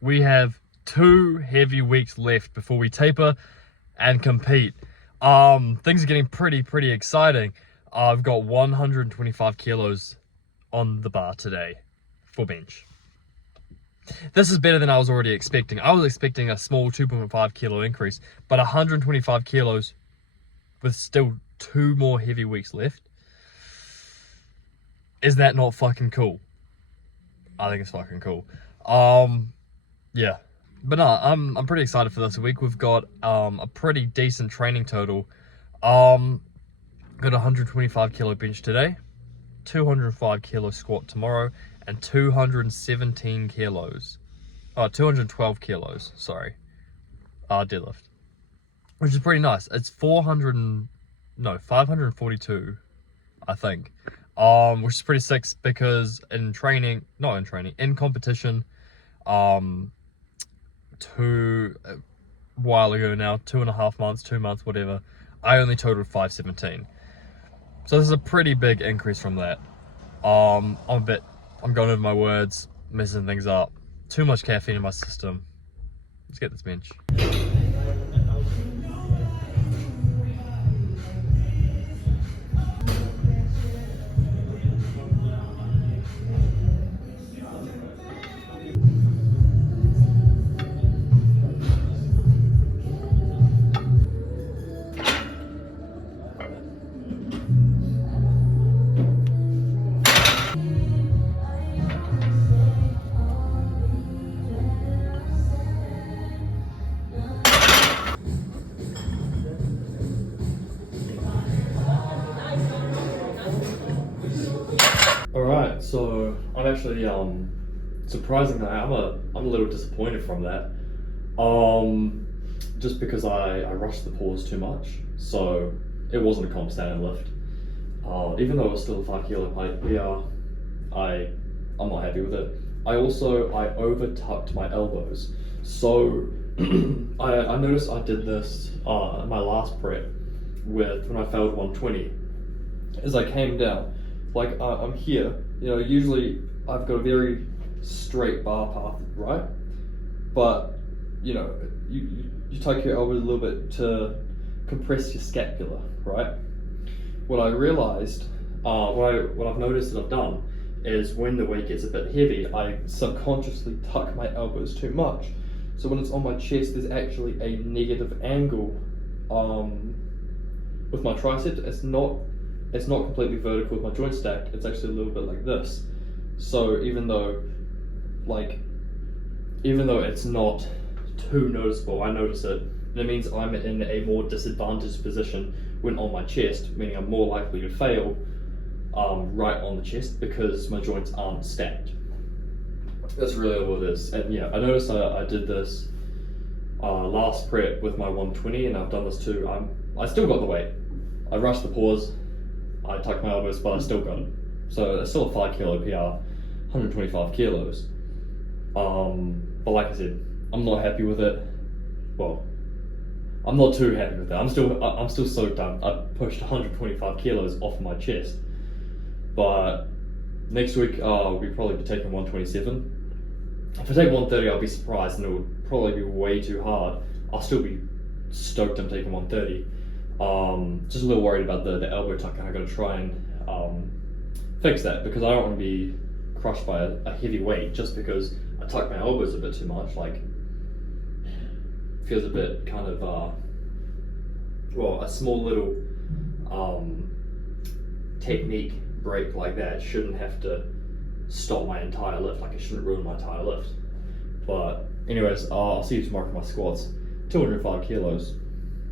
we have 2 heavy weeks left before we taper and compete. Things are getting pretty exciting. I've got 125 kilos on the bar today for bench. This is better than I was already expecting. I was expecting a small 2.5 kilo increase, but 125 kilos with still 2 more heavy weeks left. Is that not fucking cool? I think it's fucking cool. Yeah. But no, I'm pretty excited for this week. We've got a pretty decent training total. Got 125 kilo bench today, 205 kilo squat tomorrow, and 217 kilos. 212 kilos, sorry. Deadlift. Which is pretty nice. It's 542, I think. Which is pretty sick because in competition, a while ago now, 2.5 months, 2 months, whatever, I only totaled 517. So this is a pretty big increase from that. I'm going over my words, messing things up. Too much caffeine in my system. Let's get this bench. Alright, so I'm actually surprisingly I'm a little disappointed from that. Just because I rushed the pause too much, so it wasn't a comp standing lift. Even though it was still a 5 kilo PR, I'm not happy with it. I over tucked my elbows. So I noticed I did this in my last prep when I failed 120. As I came down, like I'm here, usually I've got a very straight bar path, right? But you tuck your elbows a little bit to compress your scapula, right? What I realized, what I've noticed that I've done is when the weight gets a bit heavy, I subconsciously tuck my elbows too much. So when it's on my chest, there's actually a negative angle with my tricep. It's not completely vertical with my joint stacked. It's actually a little bit like this. So even though it's not too noticeable, I notice it. And it means I'm in a more disadvantaged position when on my chest, meaning I'm more likely to fail right on the chest because my joints aren't stacked. That's really what it is. And yeah, I noticed I did this last prep with my 120, and I've done this too. I still got the weight. I rushed the pause, I tucked my elbows, but I still got it. So it's still a 5 kilo PR, 125 kilos. But like I said, I'm not happy with it. Well, I'm not too happy with that. I'm still so done. I pushed 125 kilos off my chest. But next week we'll probably be taking 127. If I take 130, I'll be surprised, and it would probably be way too hard. I'll still be stoked I'm taking 130. Just a little worried about the elbow tuck, and I gotta try and fix that because I don't want to be crushed by a heavy weight just because I tuck my elbows a bit too much. Like, feels a bit kind of a small little technique break like that shouldn't have to stop my entire lift. Like, it shouldn't ruin my entire lift. But anyways, I'll see you tomorrow for my squats. 205 kilos.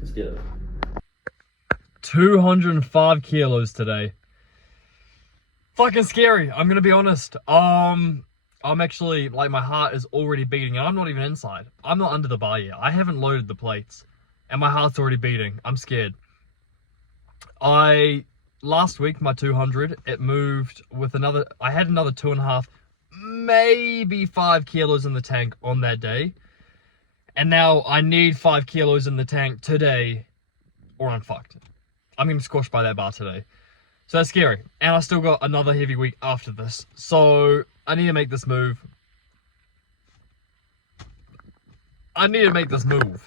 Let's get it. 205 kilos today. Fucking scary, I'm gonna be honest. I'm actually, like, my heart is already beating, and I'm not even inside. I'm not under the bar yet. I haven't loaded the plates, and my heart's already beating. I'm scared. Last week, my 200, it moved with I had another 2.5, maybe 5 kilos in the tank on that day. And now I need 5 kilos in the tank today, or I'm fucked. I'm getting squashed by that bar today. So that's scary. And I still got another heavy week after this. So I need to make this move. I need to make this move.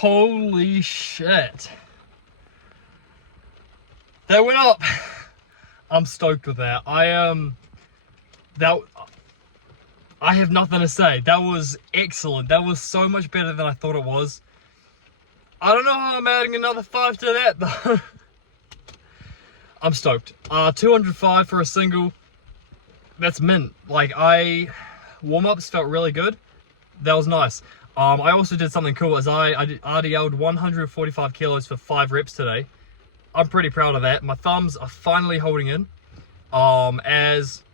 Holy shit. That went up. I'm stoked with that. I have nothing to say. That was excellent. That was so much better than I thought it was. I don't know how I'm adding another 5 to that though. I'm stoked. 205 for a single. That's mint. Like, warm-ups felt really good. That was nice. I also did something cool as I RDL'd 145 kilos for 5 reps today. I'm pretty proud of that. My thumbs are finally holding in. As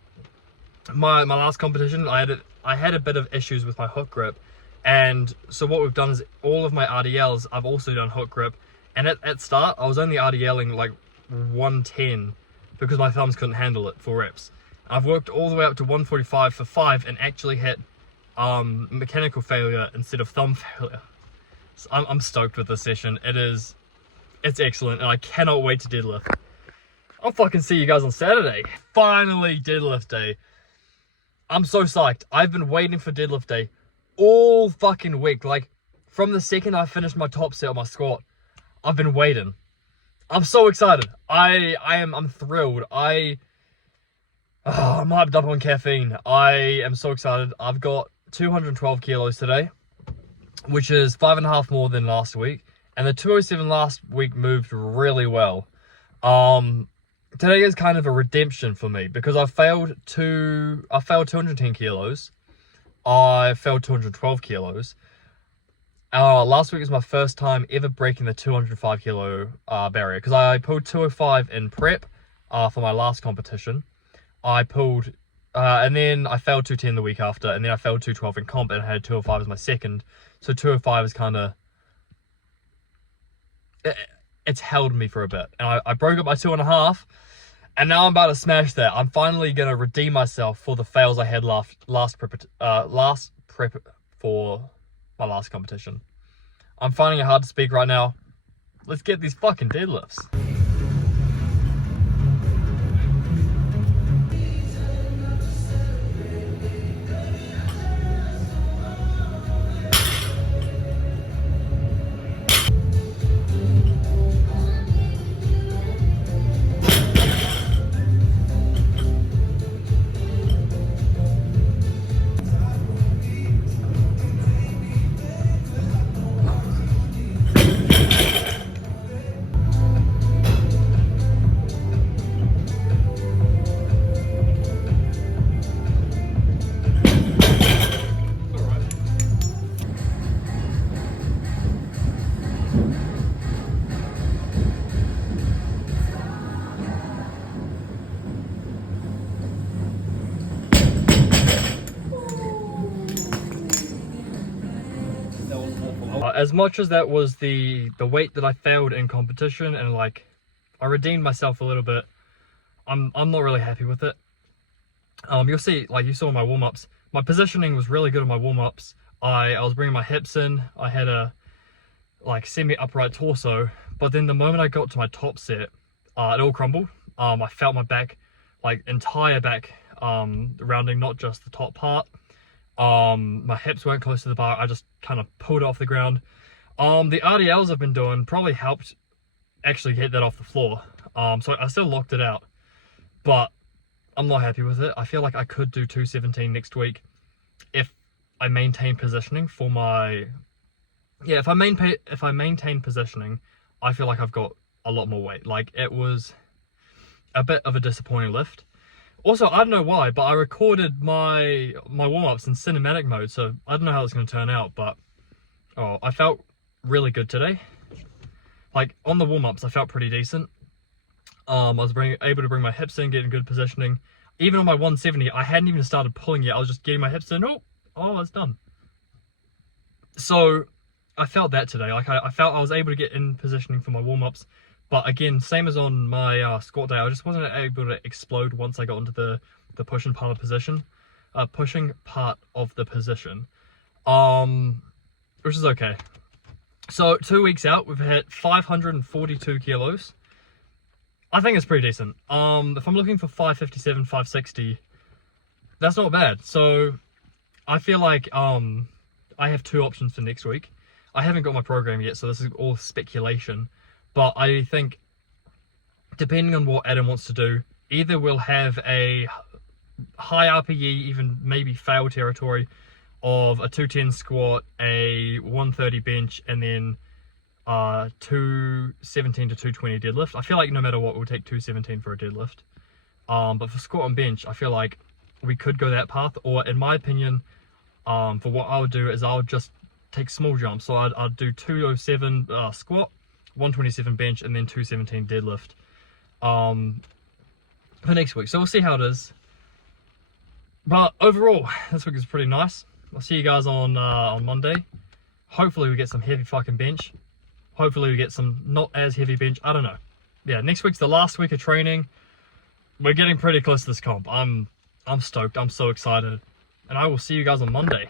my last competition, I had a bit of issues with my hook grip. And so what we've done is all of my RDLs, I've also done hook grip. And at start, I was only RDLing like 110 because my thumbs couldn't handle it for reps. I've worked all the way up to 145 for 5 and actually hit mechanical failure instead of thumb failure. So I'm stoked with this session. It's excellent and I cannot wait to deadlift. I'll fucking see you guys on Saturday. Finally deadlift day. I'm so psyched. I've been waiting for deadlift day all fucking week. Like, from the second I finished my top set of my squat, I've been waiting. I'm so excited. I'm thrilled. I'm hyped up on caffeine. I am so excited. I've got 212 kilos today, which is 5.5 more than last week. And the 207 last week moved really well. Today is kind of a redemption for me because I failed 210 kilos. I failed 212 kilos. Last week was my first time ever breaking the 205 kilo barrier because I pulled 205 in prep for my last competition. I pulled, and then I failed 210 the week after, and then I failed 212 in comp and I had 205 as my second. So 205 is kind of, it's held me for a bit. And I broke up my 2.5, and now I'm about to smash that. I'm finally going to redeem myself for the fails I had last prep for my last competition. I'm finding it hard to speak right now. Let's get these fucking deadlifts. As much as that was the weight that I failed in competition and like I redeemed myself a little bit, I'm not really happy with it. You'll see, like you saw my warm-ups, my positioning was really good on my warm-ups. I was bringing my hips in, I had a like semi-upright torso, but then the moment I got to my top set, it all crumbled. I felt my back, like entire back rounding, not just the top part. My hips weren't close to the bar. I just kind of pulled it off the ground. The RDLs I've been doing probably helped actually get that off the floor. So I still locked it out, but I'm not happy with it. I feel like I could do 217 next week if I maintain positioning for my... Yeah, if I maintain positioning, I feel like I've got a lot more weight. Like, it was a bit of a disappointing lift. Also, I don't know why, but I recorded my warm-ups in cinematic mode, so I don't know how it's going to turn out, but I felt really good today. Like, on the warm-ups, I felt pretty decent. I was able to bring my hips in, getting good positioning. Even on my 170, I hadn't even started pulling yet. I was just getting my hips in. Oh, it's done. So I felt that today. Like, I felt I was able to get in positioning for my warm-ups. But again, same as on my squat day, I just wasn't able to explode once I got into the pushing part of the position. Which is okay. So 2 weeks out, we've hit 542 kilos. I think it's pretty decent. If I'm looking for 557, 560, that's not bad. So I feel like I have two options for next week. I haven't got my program yet, so this is all speculation. But I think, depending on what Adam wants to do, either we'll have a high RPE, even maybe fail territory, of a 210 squat, a 130 bench, and then 217 to 220 deadlift. I feel like no matter what, we'll take 217 for a deadlift. But for squat and bench, I feel like we could go that path, or in my opinion, for what I would do is I would just take small jumps. So I'd do 207 squat, 127 bench, and then 217 deadlift for next week. So we'll see how it is. But overall, this week is pretty nice. I'll see you guys on Monday. Hopefully we get some heavy fucking bench. Hopefully we get some not as heavy bench. I don't know. Yeah, next week's the last week of training. We're getting pretty close to this comp. I'm stoked. I'm so excited. And I will see you guys on Monday.